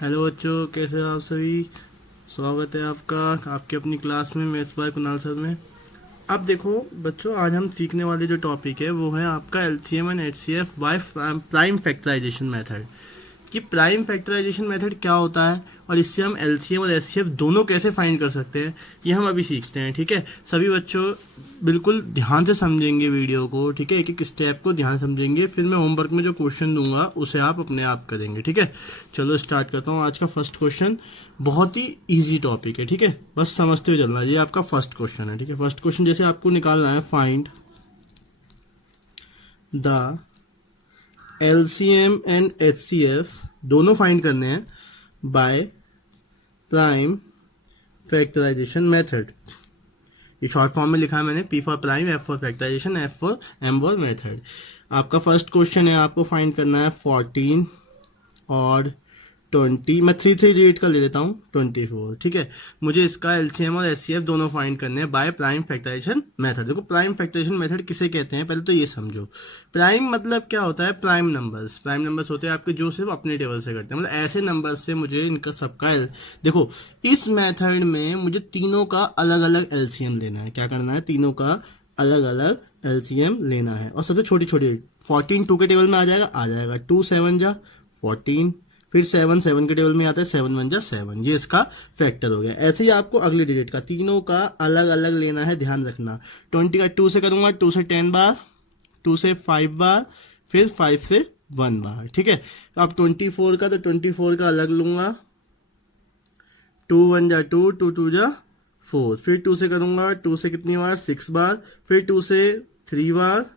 Hello बच्चों, कैसे हो आप सभी। स्वागत है आपका आपकी अपनी क्लास में मेथ्स बाय कुणाल सर में। अब देखो बच्चों, आज हम सीखने वाले जो टॉपिक है वो है आपका LCM and HCF by prime factorization method. कि प्राइम फैक्टराइजेशन मेथड क्या होता है और इससे हम एलसीएम और एचसीएफ दोनों कैसे फाइंड कर सकते हैं, ये हम अभी सीखते हैं। ठीक है, सभी बच्चों बिल्कुल ध्यान से समझेंगे वीडियो को। ठीक है, एक एक स्टेप को ध्यान से समझेंगे, फिर मैं होमवर्क में जो क्वेश्चन दूंगा उसे आप अपने आप करेंगे। ठीक है, चलो स्टार्ट करता हूँ। आज का फर्स्ट क्वेश्चन बहुत ही इजी टॉपिक है। ठीक है, बस समझते हुए चलना। ये आपका फर्स्ट क्वेश्चन है। ठीक है, फर्स्ट क्वेश्चन जैसे आपको निकालना है, find the LCM and HCF दोनों फाइंड करने हैं बाय प्राइम फैक्टराइजेशन मेथड। ये शॉर्ट फॉर्म में लिखा है मैंने, P for prime, F for factorization, F for M for method. आपका फर्स्ट क्वेश्चन है, आपको फाइंड करना है 14 और 20। मैं 3 3 डिजिट का ले लेता हूँ, 24। ठीक है, मुझे इसका एलसीएम और एचसीएफ दोनों फाइंड करने हैं बाय प्राइम फैक्टराइजेशन मेथड। देखो प्राइम फैक्टराइजेशन मेथड किसे कहते हैं, पहले तो ये समझो। प्राइम मतलब क्या होता है, प्राइम नंबर्स। प्राइम नंबर्स होते हैं आपके जो सिर्फ अपने टेबल से करते हैं, मतलब ऐसे नंबर्स से मुझे इनका सबका देखो इस मेथड में मुझे तीनों का अलग अलग एलसीएम लेना है। क्या करना है, तीनों का अलग अलग एलसीएम लेना है। और सबसे छोटी छोटी 14 2 के टेबल में आ जाएगा 2 7 जा 14, फिर 7 7 के टेबल में आता है 7 1 जा 7। ये इसका फैक्टर हो गया। ऐसे ही आपको अगले डिजिट का तीनों का अलग अलग लेना है, ध्यान रखना। 20 का 2 से करूंगा, 2 से 10 बार, 2 से 5 बार, फिर 5 से 1 बार। ठीक है, अब 24 का, तो 24 का अलग लूंगा। 2 1 जा 2, 2 2 जा 4, फिर 2 से करूंगा, 2 से कितनी बार, 6 बार, फिर 2 से 3 बार,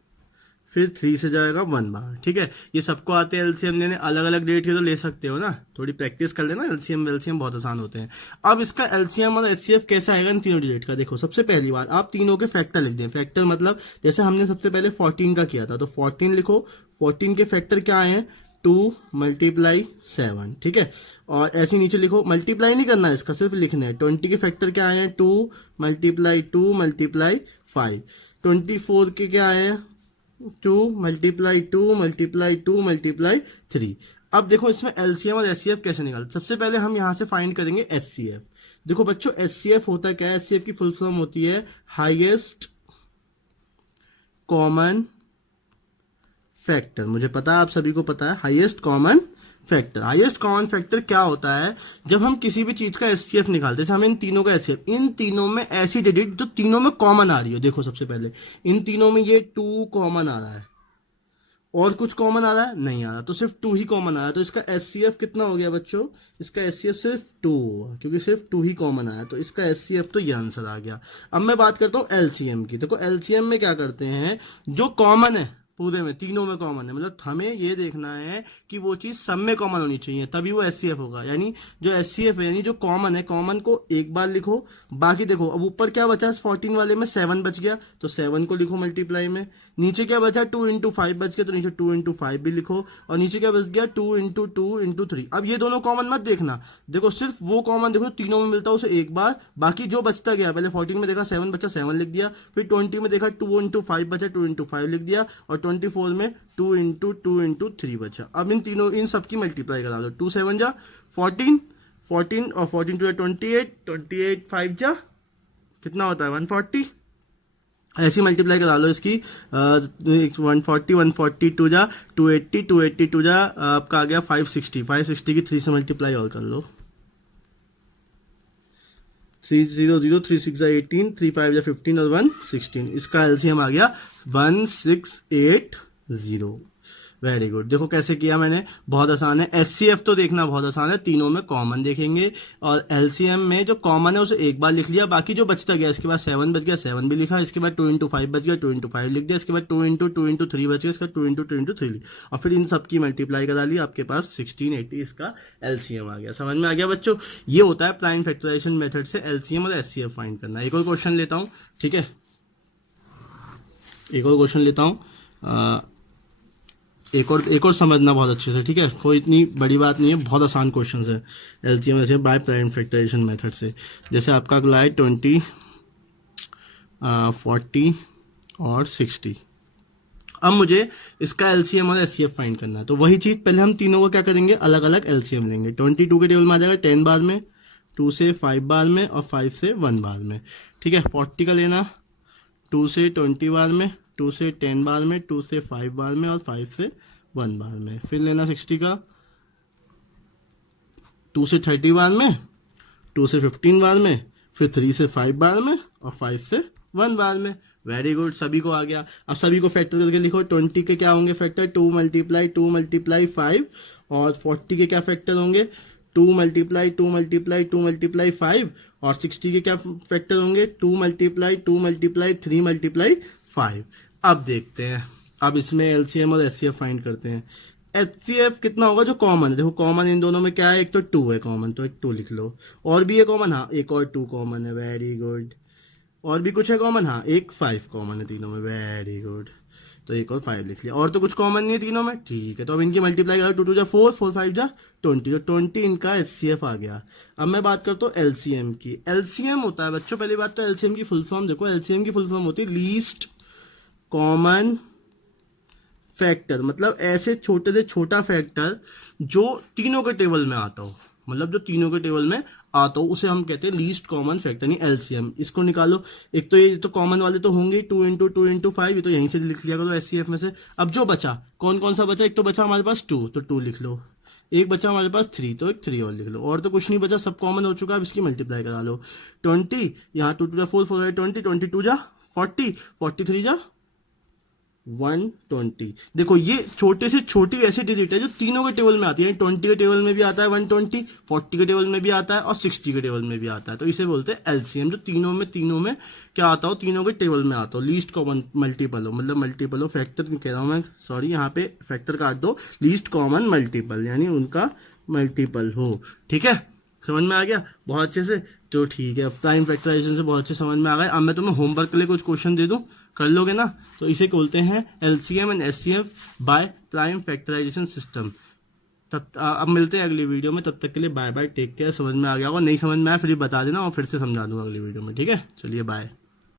फिर 3 से जाएगा 1 बार। ठीक है, ये सबको आते हैं एलसीएम लेने। अलग अलग डेट के तो ले सकते हो ना, थोड़ी प्रैक्टिस कर लेना। एलसीएम वेलसीएम बहुत आसान होते हैं। अब इसका एलसीएम और एचसीएफ कैसे आएगा इन तीनों डिजिट का, देखो सबसे पहली बात आप तीनों के फैक्टर लिख दें। फैक्टर मतलब जैसे हमने सबसे पहले 14 का किया था, तो 14 लिखो। 14 के फैक्टर क्या आए हैं, 2 मल्टीप्लाई 7। ठीक है, और ऐसे नीचे लिखो, मल्टीप्लाई नहीं करना है इसका, सिर्फ लिखना है। 20 के फैक्टर क्या आए हैं, 2 मल्टीप्लाई 2 मल्टीप्लाई 5। 24 के क्या आए हैं, 2 मल्टीप्लाई 2 मल्टीप्लाई 2 मल्टीप्लाई 3। अब देखो इसमें एलसीएम और एचसीएफ कैसे निकालते। सबसे पहले हम यहां से फाइंड करेंगे एचसीएफ। देखो बच्चों, एचसीएफ होता क्या है, एचसीएफ की फुल फॉर्म होती है हाईएस्ट कॉमन फैक्टर। मुझे पता है आप सभी को पता है highest common factor. Highest common factor क्या होता है, जब हम किसी भी चीज का एचसीएफ निकालते हैं। जैसे हम इन तीनों का एचसीएफ, इन तीनों में ऐसी डिजिट जो तीनों में कॉमन आ रही हो। देखो सबसे पहले इन तीनों में ये 2 कॉमन आ रहा है, और कुछ कॉमन आ रहा है नहीं आ रहा, तो सिर्फ 2 ही कॉमन आ रहा है। तो इसका एचसीएफ कितना हो गया बच्चों, इसका एचसीएफ सिर्फ 2 होगा, क्योंकि सिर्फ 2 ही कॉमन आया। तो इसका एचसीएफ तो ये आंसर आ गया। अब मैं बात करता हूँ एलसीएम की। देखो एलसीएम में क्या करते हैं, जो कॉमन है पूरे में, तीनों में कॉमन है, मतलब हमें ये देखना है कि वो चीज सब में कॉमन होनी चाहिए, तभी वो एचसीएफ होगा। यानी जो एचसीएफ है, यानी जो कॉमन है, कॉमन को एक बार लिखो। बाकी देखो अब ऊपर क्या बचा, 14 वाले में 7 बच गया, तो 7 को लिखो मल्टीप्लाई में। नीचे क्या बचा, 2 इंटू 5 बच गया, तो नीचे 2 इंटू 5 भी लिखो। और नीचे क्या बच गया, 2 इंटू 2 इंटू 3। अब ये दोनों कॉमन मत देखना, देखो सिर्फ वो कॉमन देखो तीनों में मिलता है उसे एक बार। बाकी जो बचता गया, पहले 14 में देखा 7 बचा, 7 लिख दिया। फिर 20 में देखा 2 इंटू 5 बचा, 2 इंटू 5 लिख दिया। और 24 में 2 इंटू 2 इंटू 3 बचा। अब इन तीनों, इन सबकी मल्टीप्लाई करा दो। 2 7 जा 14, 14 और 14 टू 28, 28 5 जा कितना होता है 140। ऐसी मल्टीप्लाई करा लो इसकी। 140 142 जा 280, 282 जा आपका आ गया 560। 560 की 3 से मल्टीप्लाई और कर लो। 300 3 6 जा 18, 3 5 जा 15 और 1 16। इसका एलसीएम आ गया 1680। Very good. देखो कैसे किया मैंने, बहुत आसान है। एचसीएफ तो देखना बहुत आसान है, तीनों में कॉमन देखेंगे। और एलसीएम में जो कॉमन है उसे एक बार लिख लिया, बाकी जो बचता गया, इसके बाद 7 बच गया, 7 भी लिखा। इसके बाद 2 इंटू 5 बच गया, 2 इंटू 5 लिख दिया। इसके बाद 2 इंटू 2 इंटू 3 बच गया, इसका 2 इंटू 2 इंटू 3। और फिर इन सबकी मल्टीप्लाई करा ली, आपके पास 1680 इसका एलसीएम आ गया। समझ में आ गया बच्चों, ये होता है प्राइम फैक्टराइजेशन मेथड से एलसीएम और एचसीएफ फाइंड करना। एक और क्वेश्चन लेता हूं, ठीक है, एक और क्वेश्चन लेता हूं। एक और समझना बहुत अच्छे से, ठीक है, कोई इतनी बड़ी बात नहीं है, बहुत आसान क्वेश्चन है एलसीएम ऐसे बाय प्राइम फैक्टराइजेशन मेथड से। जैसे आपका अगला है 20, 40 और 60। अब मुझे इसका एलसीएम और एचसीएफ फाइंड करना है, तो वही चीज पहले हम तीनों को क्या करेंगे, अलग अलग एलसीएम लेंगे। 22 के टेबल में आ जाएगा 10 बार में, 2 से 5 बार में और 5 से 1 बार में। ठीक है, 40 का लेना 2 से 20 बार में, 2 से 10 बार में, 2 से 5 बार में और 5 से 1 बार में। फिर लेना 60 का 2 से 30 बार में, 2 से 15 बार में, फिर 3 से 5 बार में और 5 से 1 बार में। वेरी गुड, सभी को आ गया। अब सभी को फैक्टर करके लिखो। 20 के क्या होंगे फैक्टर, 2 मल्टीप्लाई 2 मल्टीप्लाई 5, और 40 के क्या फैक्टर होंगे, 2 मल्टीप्लाई 2 मल्टीप्लाई 2 मल्टीप्लाई 5, और 60 के क्या फैक्टर होंगे, 2 मल्टीप्लाई 2 मल्टीप्लाई 3 मल्टीप्लाई 5। अब देखते हैं, अब इसमें एलसीएम और एचसीएफ फाइंड करते हैं। एचसीएफ कितना होगा जो कॉमन है, देखो कॉमन इन दोनों में क्या है, एक तो 2 है कॉमन, तो एक 2 लिख लो। और भी है कॉमन, हाँ एक और 2 कॉमन है, वेरी गुड। और भी कुछ है कॉमन, हाँ एक 5 कॉमन है तीनों में, वेरी गुड। तो एक और 5 लिख लिया। और तो कुछ कॉमन नहीं है तीनों में, ठीक है। तो अब इनकी मल्टीप्लाई करो, 2 2 जा 4, 4 5 जा 20, तो 20 इनका एचसीएफ आ गया। अब मैं बात करता हूँ एलसीएम की। एलसीएम होता है बच्चों, पहली बात तो एलसीएम की फुल फॉर्म देखो। एलसीएम की फुल फॉर्म होती है लीस्ट कॉमन फैक्टर, मतलब ऐसे छोटे से छोटा फैक्टर जो तीनों के टेबल में आता हो, मतलब जो तीनों के टेबल में आता हो उसे हम कहते हैं लीस्ट कॉमन फैक्टर, नहीं एलसीएम। इसको निकालो। एक तो ये तो कॉमन वाले तो होंगे 2 इंटू 2 इंटू 5, ये तो यहीं से लिख लिया करो एचसीएफ में से। अब जो बचा, कौन कौन सा बचा, एक तो बचा हमारे पास 2, तो 2 लिख लो। एक बचा हमारे पास 3, तो एक 3 और लिख लो। और तो कुछ नहीं बचा, सब कॉमन हो चुका है। अब इसकी मल्टीप्लाई करा लो। 20 यहाँ 2 2 जा 4, 4 20, 22 जा 40, 43 जा 120। देखो ये छोटे से छोटी ऐसी डिजिट है जो तीनों के टेबल में आती है। 20 के टेबल में भी आता है 120, 40 के टेबल में भी आता है और 60 के टेबल में भी आता है। तो इसे बोलते हैं एलसीएम, जो तीनों में क्या आता हो, तीनों के टेबल में आता हो, लीस्ट कॉमन मल्टीपल हो, मतलब मल्टीपल हो। फैक्टर कह रहा हूँ मैं, सॉरी यहाँ पे फैक्टर काट दो, लीस्ट कॉमन मल्टीपल यानी उनका मल्टीपल हो। ठीक है, समझ में आ गया बहुत अच्छे से। तो ठीक है, प्राइम फैक्टराइजेशन से बहुत अच्छे समझ में आ गए। अब मैं तुम्हें होमवर्क के लिए कुछ क्वेश्चन दे दूं, कर लोगे ना। तो इसे बोलते हैं LCM and HCF by prime factorization system. तब अब मिलते हैं अगली वीडियो में, तब तक के लिए बाय बाय, टेक केयर। समझ में आ गया होगा, नहीं समझ में आया फिर बता देना और फिर से समझा दूंगा अगली वीडियो में। ठीक है, चलिए बाय।